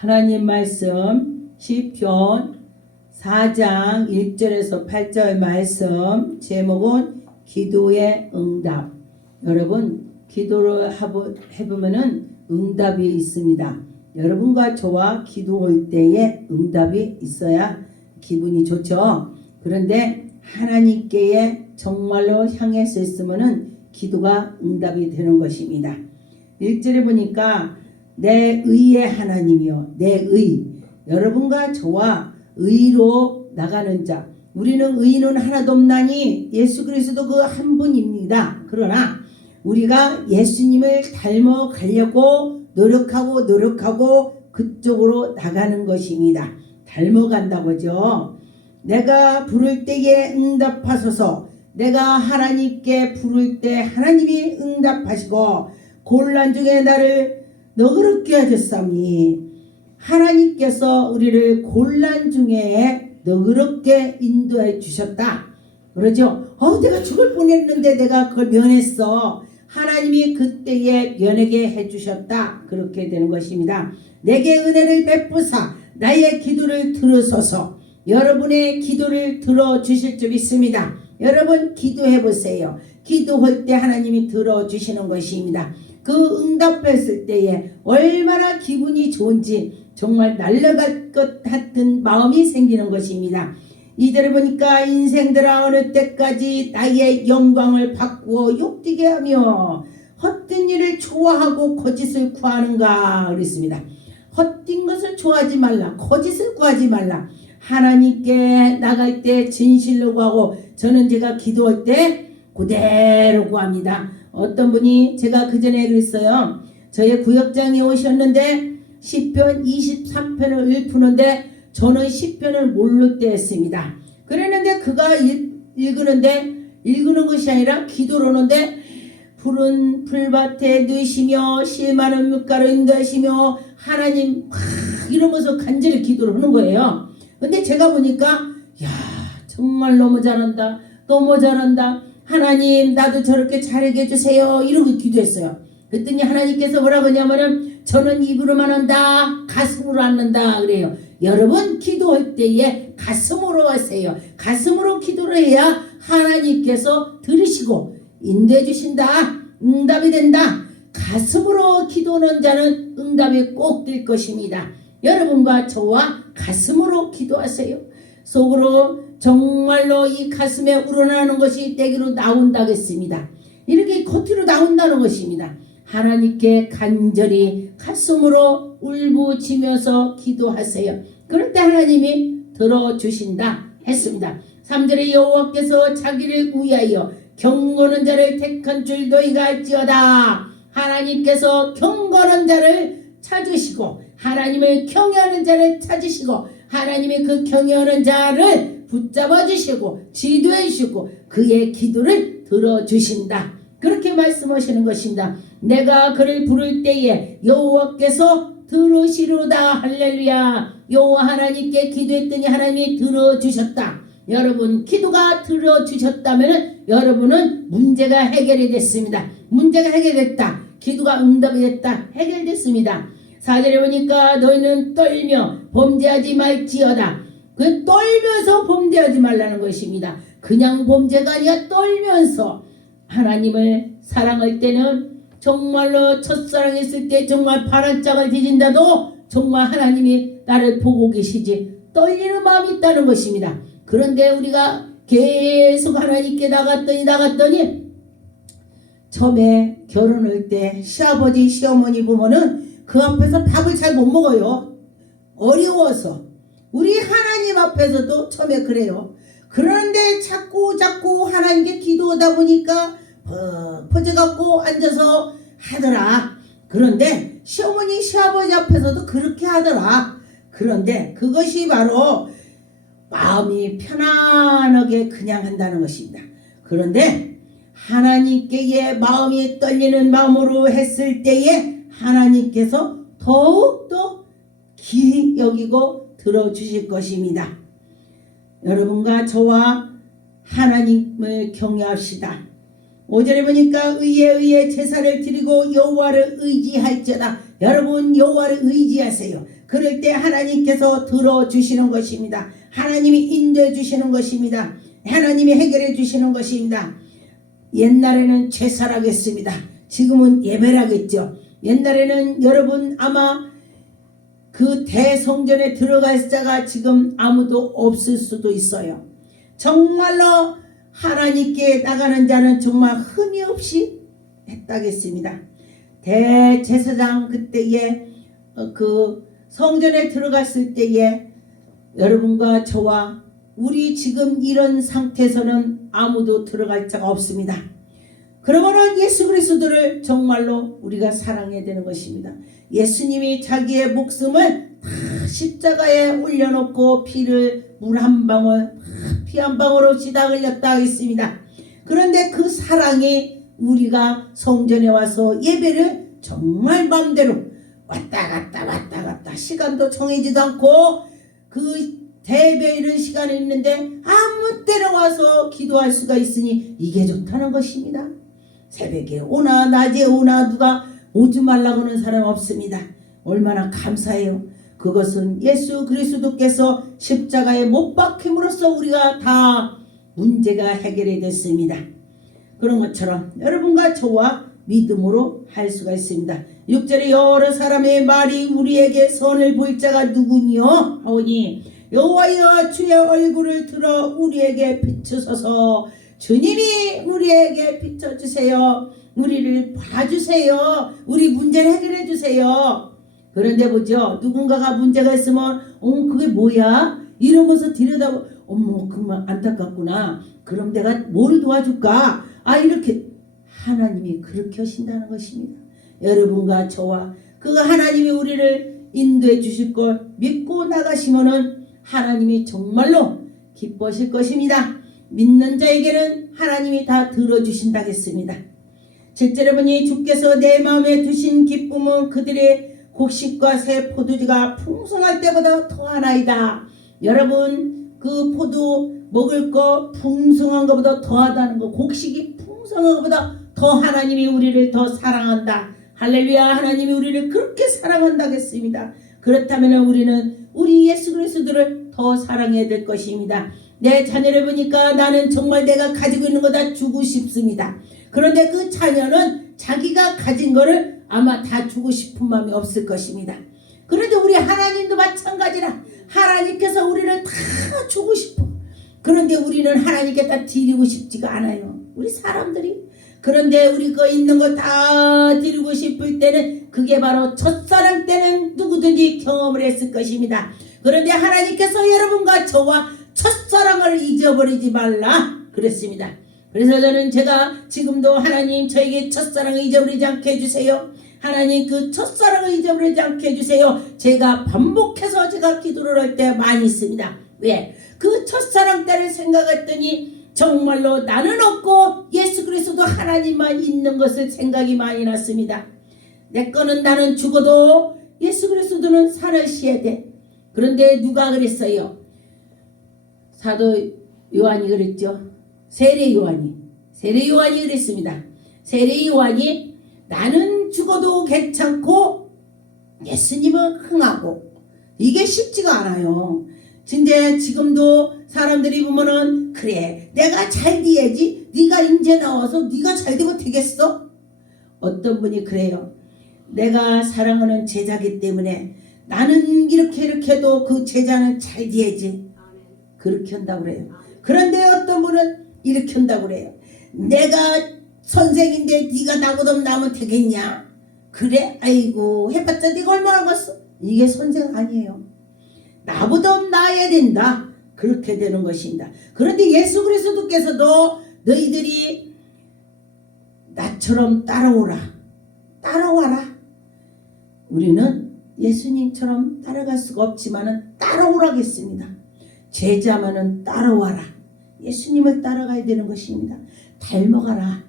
하나님 말씀 시편 4장 1절에서 8절 말씀 제목은 기도의 응답. 여러분 기도를 해보면은 응답이 있습니다. 여러분과 저와 기도할 때에 응답이 있어야 기분이 좋죠. 그런데 하나님께 정말로 향해서 있으면은 기도가 응답이 되는 것입니다. 1절에 보니까 내 의의 하나님이요 내 의. 여러분과 저와 의로 나가는 자. 우리는 의는 하나도 없나니 예수 그리스도 그 한 분입니다. 그러나 우리가 예수님을 닮아가려고 노력하고 그쪽으로 나가는 것입니다. 닮아간다고죠. 내가 부를 때에 응답하소서. 내가 하나님께 부를 때 하나님이 응답하시고 곤란 중에 나를 너그럽게 하셨사오니 하나님께서 우리를 곤란 중에 너그럽게 인도해 주셨다. 그러죠. 내가 죽을 뻔했는데 내가 그걸 면했어. 하나님이 그때에 면하게 해주셨다. 그렇게 되는 것입니다. 내게 은혜를 베푸사 나의 기도를 들으소서. 여러분의 기도를 들어주실 줄 믿습니다. 여러분 기도해 보세요. 기도할 때 하나님이 들어주시는 것입니다. 그 응답했을 때에 얼마나 기분이 좋은지 정말 날아갈 것 같은 마음이 생기는 것입니다. 이들을 보니까 인생들아 어느 때까지 나의 영광을 바꾸어 욕되게 하며 헛된 일을 좋아하고 거짓을 구하는가 그랬습니다. 헛된 것을 좋아하지 말라. 거짓을 구하지 말라. 하나님께 나갈 때 진실로 구하고 저는 제가 기도할 때 그대로 구합니다. 어떤 분이 제가 그 전에 그랬어요. 저의 구역장에 오셨는데 시편 23편을 읊는데 저는 시편을 모를 때 했습니다. 그랬는데 그가 읽는 것이 아니라 기도를 하는데 푸른 풀밭에 누시며 실 많은 물가로 인도하시며 하나님 이러면서 간절히 기도를 하는 거예요. 근데 제가 보니까 야 정말 너무 잘한다. 하나님 나도 저렇게 잘하게 해주세요. 이러고 기도했어요. 그랬더니 하나님께서 뭐라고 하냐면은 저는 입으로만 한다. 가슴으로 않는다. 그래요. 여러분 기도할 때에 가슴으로 하세요. 가슴으로 기도를 해야 하나님께서 들으시고 인도해 주신다. 응답이 된다. 가슴으로 기도하는 자는 응답이 꼭 될 것입니다. 여러분과 저와 가슴으로 기도하세요. 속으로 정말로 이 가슴에 우러나는 것이 내게로 나온다겠습니다. 이렇게 겉으로 나온다는 것입니다. 하나님께 간절히 가슴으로 울부짖으면서 기도하세요. 그럴 때 하나님이 들어주신다 했습니다. 3절에 여호와께서 자기를 위하여 경건한 자를 택한 줄 너희가 알지어다. 하나님께서 경건한 자를 찾으시고 하나님을 경외하는 자를 찾으시고 하나님이 그 경외하는 자를 붙잡아 주시고 지도해 주시고 그의 기도를 들어주신다. 그렇게 말씀하시는 것입니다. 내가 그를 부를 때에 여호와께서 들으시로다. 할렐루야. 여호와 하나님께 기도했더니 하나님이 들어주셨다. 여러분 기도가 들어주셨다면 여러분은 문제가 해결이 됐습니다. 문제가 해결됐다. 기도가 응답이 됐다. 해결됐습니다. 4절에 보니까 너희는 떨며 범죄하지 말지어다. 그 떨면서 범죄하지 말라는 것입니다. 그냥 범죄가 아니라 떨면서 하나님을 사랑할 때는 정말로 첫사랑했을 때 정말 파란 짝을 뒤진다도 정말 하나님이 나를 보고 계시지 떨리는 마음이 있다는 것입니다. 그런데 우리가 계속 하나님께 나갔더니 처음에 결혼할 때 시아버지 시어머니 보면은 그 앞에서 밥을 잘 못 먹어요. 어려워서. 우리 하나님 앞에서도 처음에 그래요. 그런데 자꾸 하나님께 기도하다 보니까 퍼져갖고 앉아서 하더라. 그런데 시어머니 시아버지 앞에서도 그렇게 하더라. 그런데 그것이 바로 마음이 편안하게 그냥 한다는 것입니다. 그런데 하나님께 마음이 떨리는 마음으로 했을 때에 하나님께서 더욱더 귀히 여기고 들어주실 것입니다. 여러분과 저와 하나님을 경외합시다. 5절에 보니까 의에 제사를 드리고 여호와를 의지할지어다. 여러분 여호와를 의지하세요. 그럴 때 하나님께서 들어주시는 것입니다. 하나님이 인도해 주시는 것입니다. 하나님이 해결해 주시는 것입니다. 옛날에는 제사라겠습니다. 지금은 예배라겠죠. 옛날에는 여러분 아마 그 대성전에 들어갈 자가 지금 아무도 없을 수도 있어요. 정말로 하나님께 나가는 자는 정말 흠이 없이 했다겠습니다. 대제사장 그때에 그 성전에 들어갔을 때에 여러분과 저와 우리 지금 이런 상태에서는 아무도 들어갈 자가 없습니다. 그러므로 예수 그리스도를 정말로 우리가 사랑해야 되는 것입니다. 예수님이 자기의 목숨을 다 십자가에 올려놓고 피를 물 한 방울, 피 한 방울 없이 다 흘렸다 하겠습니다. 그런데 그 사랑이 우리가 성전에 와서 예배를 정말 마음대로 왔다 갔다 시간도 정해지도 않고 그 대배 이런 시간이 있는데 아무 때나 와서 기도할 수가 있으니 이게 좋다는 것입니다. 새벽에 오나 낮에 오나 누가 오지 말라고 하는 사람 없습니다. 얼마나 감사해요. 그것은 예수 그리스도께서 십자가에 못 박힘으로써 우리가 다 문제가 해결이 됐습니다. 그런 것처럼 여러분과 저와 믿음으로 할 수가 있습니다. 6절에 여러 사람의 말이 우리에게 선을 보일 자가 누구니요 하오니 여호와여 주의 얼굴을 들어 우리에게 비추소서. 주님이 우리에게 비춰주세요. 우리를 봐주세요. 우리 문제를 해결해 주세요. 그런데 보죠. 누군가가 문제가 있으면 그게 뭐야? 이러면서 들여다보 어머 그만 안타깝구나. 그럼 내가 뭘 도와줄까? 이렇게 하나님이 그렇게 하신다는 것입니다. 여러분과 저와 그 하나님이 우리를 인도해 주실 걸 믿고 나가시면은 하나님이 정말로 기뻐하실 것입니다. 믿는 자에게는 하나님이 다 들어주신다겠습니다. 7절에 보니 주께서 내 마음에 두신 기쁨은 그들의 곡식과 새 포도주가 풍성할 때보다 더하나이다. 여러분 그 포도 먹을 거 풍성한 것보다 더하다는 거, 곡식이 풍성한 것보다 더 하나님이 우리를 더 사랑한다. 할렐루야. 하나님이 우리를 그렇게 사랑한다겠습니다. 그렇다면 우리는 우리 예수 그리스도를 더 사랑해야 될 것입니다. 내 자녀를 보니까 나는 정말 내가 가지고 있는 거 다 주고 싶습니다. 그런데 그 자녀는 자기가 가진 거를 아마 다 주고 싶은 마음이 없을 것입니다. 그런데 우리 하나님도 마찬가지라. 하나님께서 우리를 다 주고 싶어. 그런데 우리는 하나님께 다 드리고 싶지가 않아요. 우리 사람들이. 그런데 우리 거 있는 거 다 드리고 싶을 때는 그게 바로 첫사랑 때는 누구든지 경험을 했을 것입니다. 그런데 하나님께서 여러분과 저와 첫사랑을 잊어버리지 말라 그랬습니다. 그래서 저는 제가 지금도 하나님 저에게 첫사랑을 잊어버리지 않게 해주세요. 하나님 그 첫사랑을 잊어버리지 않게 해주세요. 제가 반복해서 제가 기도를 할 때 많이 있습니다. 왜? 그 첫사랑 때를 생각했더니 정말로 나는 없고 예수 그리스도 하나님만 있는 것을 생각이 많이 났습니다. 내 거는 나는 죽어도 예수 그리스도는 살아셔야 돼. 그런데 누가 그랬어요? 사도 요한이 그랬죠. 세례 요한이 그랬습니다. 세례 요한이 나는 죽어도 괜찮고 예수님은 흥하고 이게 쉽지가 않아요. 근데 지금도 사람들이 보면은 그래 내가 잘 돼야지 네가 이제 나와서 네가 잘 되면 되겠어? 어떤 분이 그래요. 내가 사랑하는 제자기 때문에 나는 이렇게 해도 그 제자는 잘 돼야지 그렇게 한다고 그래요. 그런데 어떤 분은 이렇게 한다고 그래요. 내가 선생인데 네가 나보다 나면 되겠냐? 그래? 아이고 해봤자 네가 얼마나 갔어? 이게 선생 아니에요. 나보다 나아야 된다. 그렇게 되는 것입니다. 그런데 예수 그리스도께서도 너희들이 나처럼 따라와라. 우리는 예수님처럼 따라갈 수가 없지만은 따라오라겠습니다. 제자만은 따라와라. 예수님을 따라가야 되는 것입니다. 닮아가라.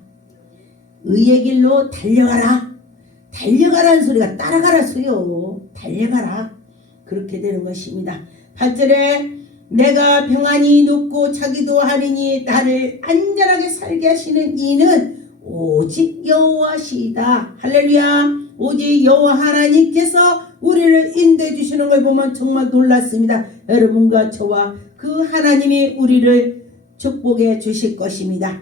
의의 길로 달려가라. 달려가라는 소리가 따라가라 소요. 달려가라. 그렇게 되는 것입니다. 8절에 내가 평안히 눕고 자기도 하리니 나를 안전하게 살게 하시는 이는 오직 여호와시다. 할렐루야. 오직 여호와 하나님께서 우리를 인도해 주시는 걸 보면 정말 놀랐습니다. 여러분과 저와 그 하나님이 우리를 축복해 주실 것입니다.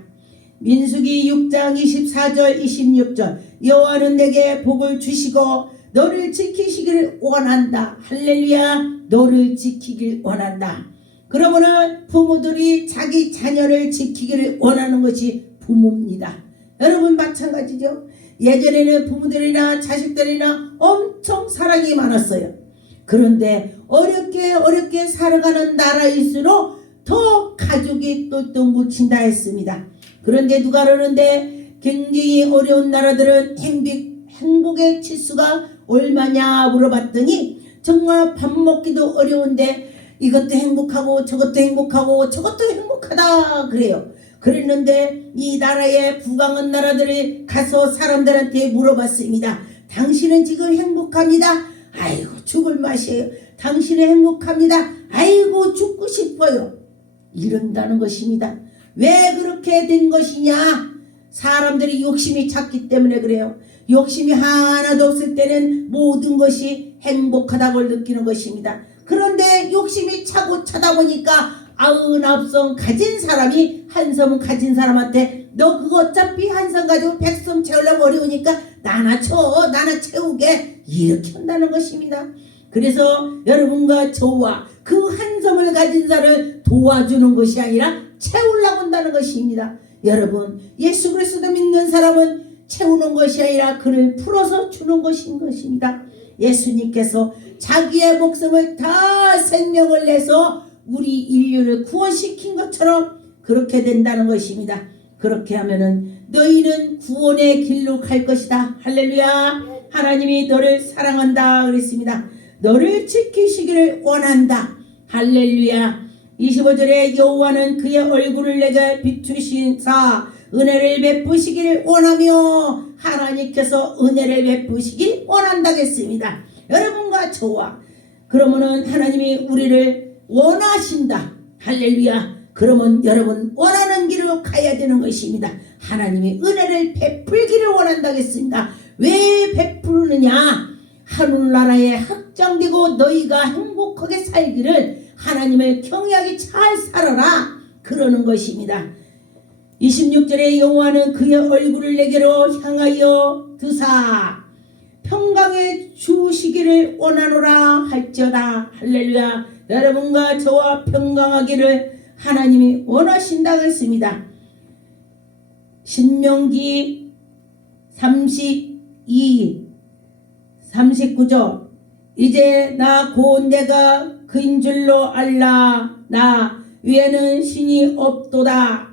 민수기 6장 24절 26절 여호와는 내게 복을 주시고 너를 지키시기를 원한다. 할렐루야. 너를 지키길 원한다. 그러면은 부모들이 자기 자녀를 지키기를 원하는 것이 부모입니다. 여러분 마찬가지죠. 예전에는 부모들이나 자식들이나 엄청 사랑이 많았어요. 그런데 어렵게 살아가는 나라일수록 더 가족이 똘똘 뭉친다 했습니다. 그런데 누가 그러는데 굉장히 어려운 나라들은 행복의 치수가 얼마냐 물어봤더니 정말 밥 먹기도 어려운데 이것도 행복하고 저것도 행복하다 그래요. 그랬는데 이 나라의 부강한 나라들이 가서 사람들한테 물어봤습니다. 당신은 지금 행복합니다. 아이고 죽을 맛이에요. 당신은 행복합니다. 아이고 죽고 싶어요. 이런다는 것입니다. 왜 그렇게 된 것이냐? 사람들이 욕심이 찼기 때문에 그래요. 욕심이 하나도 없을 때는 모든 것이 행복하다고 느끼는 것입니다. 그런데 욕심이 차고 차다 보니까 99섬 가진 사람이 한 섬은 가진 사람한테 너 그거 어차피 한 섬 가지고 100섬 채우려면 어려우니까 나나 채우게 이렇게 한다는 것입니다. 그래서 여러분과 저와 그 한 섬을 가진 자를 도와주는 것이 아니라 채우려고 한다는 것입니다. 여러분 예수 그리스도 믿는 사람은 채우는 것이 아니라 그를 풀어서 주는 것인 것입니다. 예수님께서 자기의 목숨을 다 생명을 내서 우리 인류를 구원시킨 것처럼 그렇게 된다는 것입니다. 그렇게 하면은 너희는 구원의 길로 갈 것이다. 할렐루야. 하나님이 너를 사랑한다 그랬습니다. 너를 지키시기를 원한다. 할렐루야. 25절에 여호와는 그의 얼굴을 내게 비추신사 은혜를 베푸시기를 원하며 하나님께서 은혜를 베푸시길 원한다겠습니다. 여러분과 저와 그러면은 하나님이 우리를 원하신다. 할렐루야. 그러면 여러분 원하는 길로 가야 되는 것입니다. 하나님이 은혜를 베풀기를 원한다겠습니다. 왜 베푸느냐? 하늘나라에 확장되고 너희가 행복하게 살기를 하나님을 경외하게 잘 살아라 그러는 것입니다. 26절에 여호와는 그의 얼굴을 내게로 향하여 드사 평강에 주시기를 원하노라 할지어다. 할렐루야. 여러분과 저와 평강하기를 하나님이 원하신다고 했습니다. 신명기 39절 이제 나 곧 내가 그인 줄로 알라. 나 위에는 신이 없도다.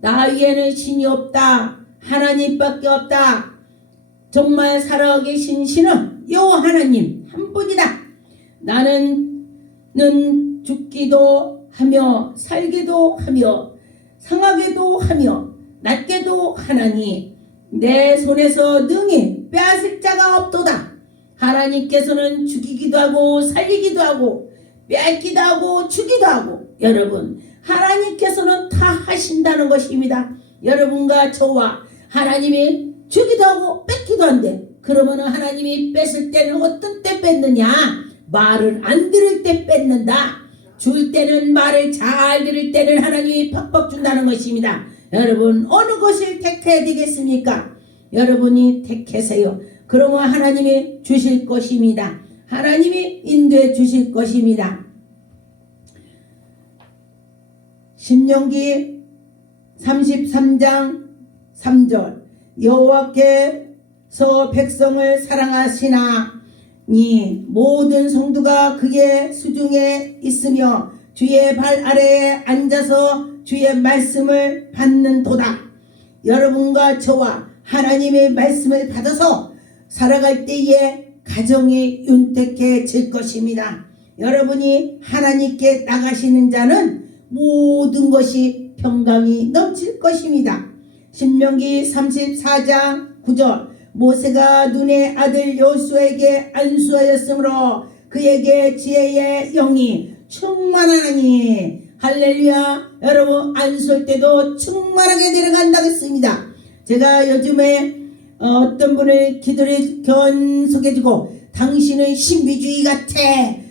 나 위에는 신이 없다. 하나님밖에 없다. 정말 살아계신 신은 여호와 하나님 한 분이다. 나는 죽기도 하며 살기도 하며 상하게도 하며 낫게도 하나니 내 손에서 능히 빼앗을 자가 없도다. 하나님께서는 죽이기도 하고 살리기도 하고 뺏기도 하고 주기도 하고 여러분 하나님께서는 다 하신다는 것입니다. 여러분과 저와 하나님이 주기도 하고 뺏기도 한데 그러면 하나님이 뺏을 때는 어떤 때 뺏느냐? 말을 안 들을 때 뺏는다. 줄 때는 말을 잘 들을 때는 하나님이 팍팍 준다는 것입니다. 여러분 어느 것을 택해야 되겠습니까? 여러분이 택하세요. 그러면 하나님이 주실 것입니다. 하나님이 인도해 주실 것입니다. 신명기 33장 3절 여호와께서 백성을 사랑하시나니 모든 성도가 그의 수중에 있으며 주의 발 아래에 앉아서 주의 말씀을 받는도다. 여러분과 저와 하나님의 말씀을 받아서 살아갈 때에 가정이 윤택해질 것입니다. 여러분이 하나님께 나가시는 자는 모든 것이 평강이 넘칠 것입니다. 신명기 34장 9절 모세가 눈의 아들 여호수아에게 안수하였으므로 그에게 지혜의 영이 충만하니 할렐루야. 여러분 안수할 때도 충만하게 내려간다고 했습니다. 제가 요즘에 어떤 분을 기도를 견속해주고 당신은 신비주의 같아.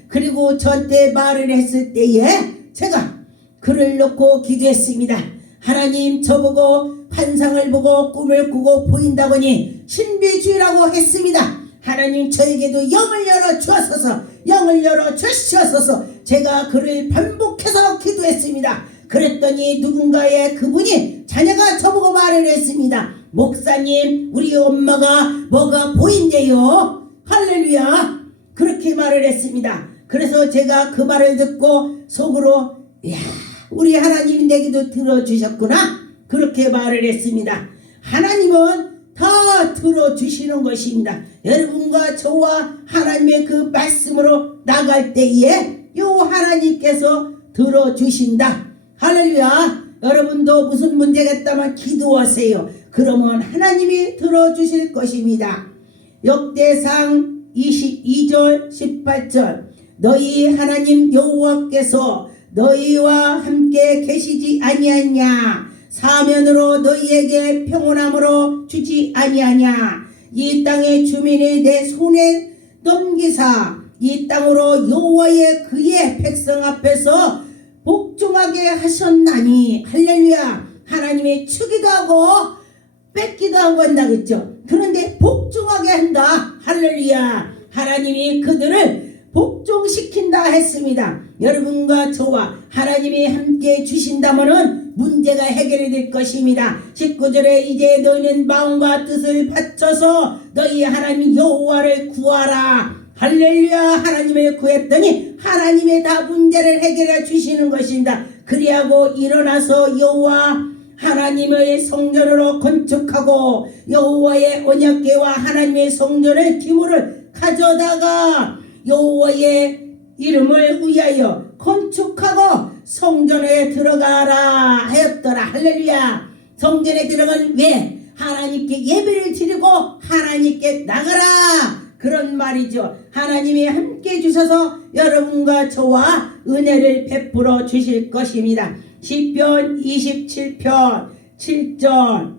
그리고 저한테 말을 했을 때에 제가 글을 놓고 기도했습니다. 하나님, 저보고 환상을 보고 꿈을 꾸고 보인다거니 신비주의라고 했습니다. 하나님, 저에게도 영을 열어 주옵소서. 영을 열어 주시옵소서. 제가 그를 반복해서 기도했습니다. 그랬더니 누군가의 그분이 자녀가 저보고 말을 했습니다. 목사님, 우리 엄마가 뭐가 보인대요. 할렐루야. 그렇게 말을 했습니다. 그래서 제가 그 말을 듣고 속으로, 이야, 우리 하나님이 내게도 들어주셨구나. 그렇게 말을 했습니다. 하나님은 다 들어주시는 것입니다. 여러분과 저와 하나님의 그 말씀으로 나갈 때에 요 하나님께서 들어주신다. 할렐루야. 여러분도 무슨 문제가 있다면 기도하세요. 그러면 하나님이 들어주실 것입니다. 역대상 22절 18절 너희 하나님 여호와께서 너희와 함께 계시지 아니하냐. 사면으로 너희에게 평온함으로 주지 아니하냐. 이 땅의 주민이 내 손에 넘기사 이 땅으로 여호와의 그의 백성 앞에서 복종하게 하셨나니. 할렐루야. 하나님이 주기도 하고 뺏기도 하고 한다겠죠. 그런데 복종하게 한다. 할렐루야. 하나님이 그들을 복종시킨다 했습니다. 여러분과 저와 하나님이 함께 주신다면은 문제가 해결이 될 것입니다. 19절에 이제 너희는 마음과 뜻을 바쳐서 너희 하나님 여호와를 구하라. 할렐루야. 하나님을 구했더니 하나님이 다 문제를 해결해 주시는 것입니다. 그리하고 일어나서 여호와 하나님의 성전으로 건축하고 여호와의 언약궤와 하나님의 성전의 기물을 가져다가 여호와의 이름을 위하여 건축하고 성전에 들어가라 하였더라. 할렐루야. 성전에 들어가는 왜? 하나님께 예배를 드리고 하나님께 나가라. 그런 말이죠. 하나님이 함께 주셔서 여러분과 저와 은혜를 베풀어 주실 것입니다. 시편 27편 7절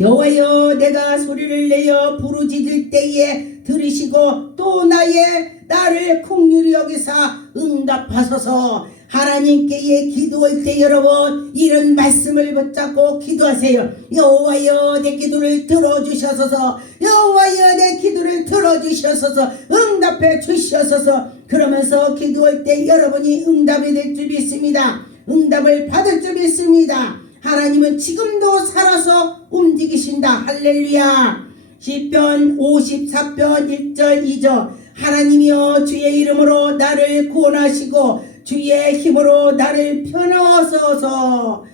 여호와여 내가 소리를 내어 부르짖을 때에 들으시고 또 나를 긍휼히 여기사 응답하소서. 하나님께 기도할 때 여러분 이런 말씀을 붙잡고 기도하세요. 여호와여 내 기도를 들어주셔서 여호와여 내 기도를 들어주셔서 응답해 주셔서. 그러면서 기도할 때 여러분이 응답이 될 줄 믿습니다. 응답을 받을 줄 믿습니다. 하나님은 지금도 살아서 움직이신다. 할렐루야. 시편 54편 1절 2절 하나님이여 주의 이름으로 나를 구원하시고 주의 힘으로 나를 변호하소서.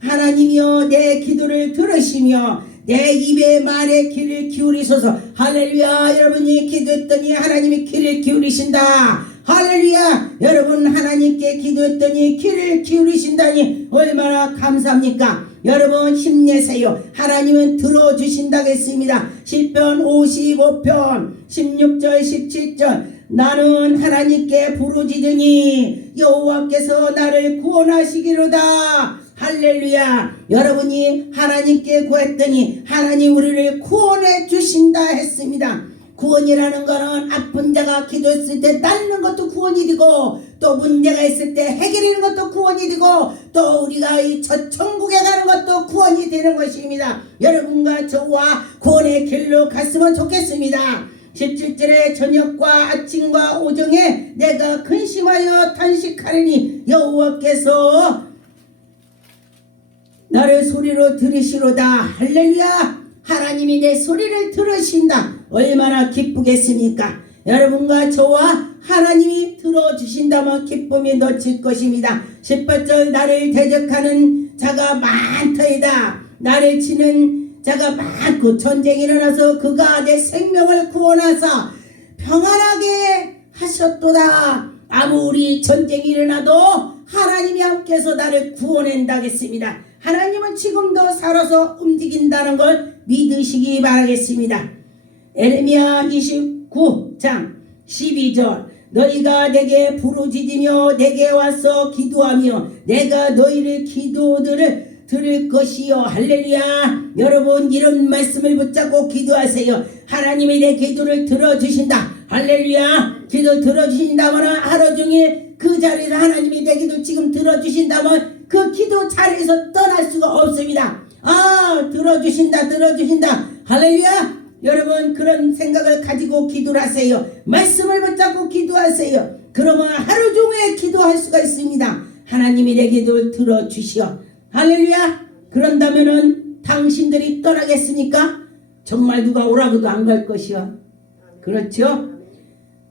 하나님이여 내 기도를 들으시며 내 입의 말에 귀를 기울이소서. 할렐루야. 여러분이 기도했더니 하나님이 귀를 기울이신다. 할렐루야. 여러분 하나님께 기도했더니 귀를 기울이신다니 얼마나 감사합니까? 여러분 힘내세요. 하나님은 들어주신다겠습니다. 시편 55편 16절 17절 나는 하나님께 부르짖으니 여호와께서 나를 구원하시기로다. 할렐루야. 여러분이 하나님께 구했더니 하나님 우리를 구원해 주신다 했습니다. 구원이라는 거는 아픈 자가 기도했을 때 낫는 것도 구원이 되고 또 문제가 있을 때 해결하는 것도 구원이 되고 또 우리가 이 저 천국에 가는 것도 구원이 되는 것입니다. 여러분과 저와 구원의 길로 갔으면 좋겠습니다. 17절에 저녁과 아침과 오정에 내가 근심하여 탄식하리니 여호와께서 나를 소리로 들으시로다. 할렐루야. 하나님이 내 소리를 들으신다. 얼마나 기쁘겠습니까? 여러분과 저와 하나님이 들어주신다면 기쁨이 넘칠 것입니다. 18절 나를 대적하는 자가 많더이다. 나를 치는 자가 많고 전쟁이 일어나서 그가 내 생명을 구원하사 평안하게 하셨도다. 아무리 전쟁이 일어나도 하나님이 함께해서 나를 구원한다겠습니다. 하나님은 지금도 살아서 움직인다는 걸 믿으시기 바라겠습니다. 에레미야 29장 12절 너희가 내게 부르짖으며 내게 와서 기도하며 내가 너희를 기도들을 들을 것이요. 할렐루야. 여러분 이런 말씀을 붙잡고 기도하세요. 하나님이 내 기도를 들어주신다. 할렐루야. 기도 들어주신다면 하루 종일 그 자리에서 하나님이 내 기도 지금 들어주신다면 그 기도 자리에서 떠날 수가 없습니다. 들어주신다. 할렐루야. 여러분 그런 생각을 가지고 기도를 하세요. 말씀을 붙잡고 기도하세요. 그러면 하루 종일 기도할 수가 있습니다. 하나님이 내 기도를 들어주시오. 할렐루야. 그런다면은 당신들이 떠나겠습니까? 정말 누가 오라고도 안 갈 것이요. 그렇죠?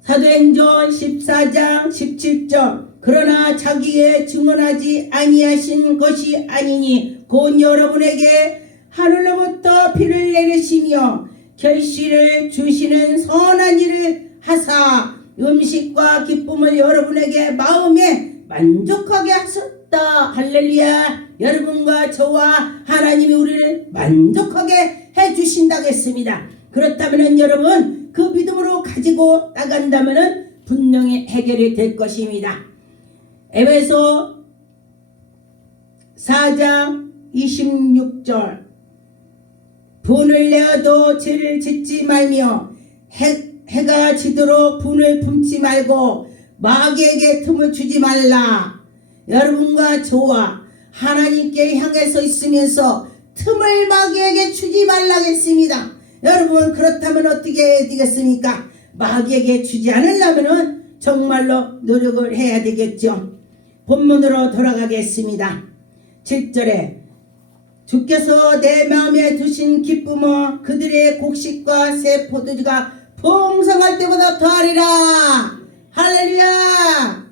사도행전 14장 17절 그러나 자기의 증언하지 아니하신 것이 아니니 곧 여러분에게 하늘로부터 비를 내리시며 결실을 주시는 선한 일을 하사 음식과 기쁨을 여러분에게 마음에 만족하게 하셨다. 할렐루야. 여러분과 저와 하나님이 우리를 만족하게 해주신다고 했습니다. 그렇다면 여러분 그 믿음으로 가지고 나간다면 분명히 해결이 될 것입니다. 에베소 4장 26절 분을 내어도 죄를 짓지 말며 해가 지도록 분을 품지 말고 마귀에게 틈을 주지 말라. 여러분과 저와 하나님께 향해서 있으면서 틈을 마귀에게 주지 말라겠습니다. 여러분 그렇다면 어떻게 해야 되겠습니까? 마귀에게 주지 않으려면 정말로 노력을 해야 되겠죠. 본문으로 돌아가겠습니다. 7절에 주께서 내 마음에 두신 기쁨은 그들의 곡식과 새 포도주가 풍성할 때보다 더하리라. 할렐루야.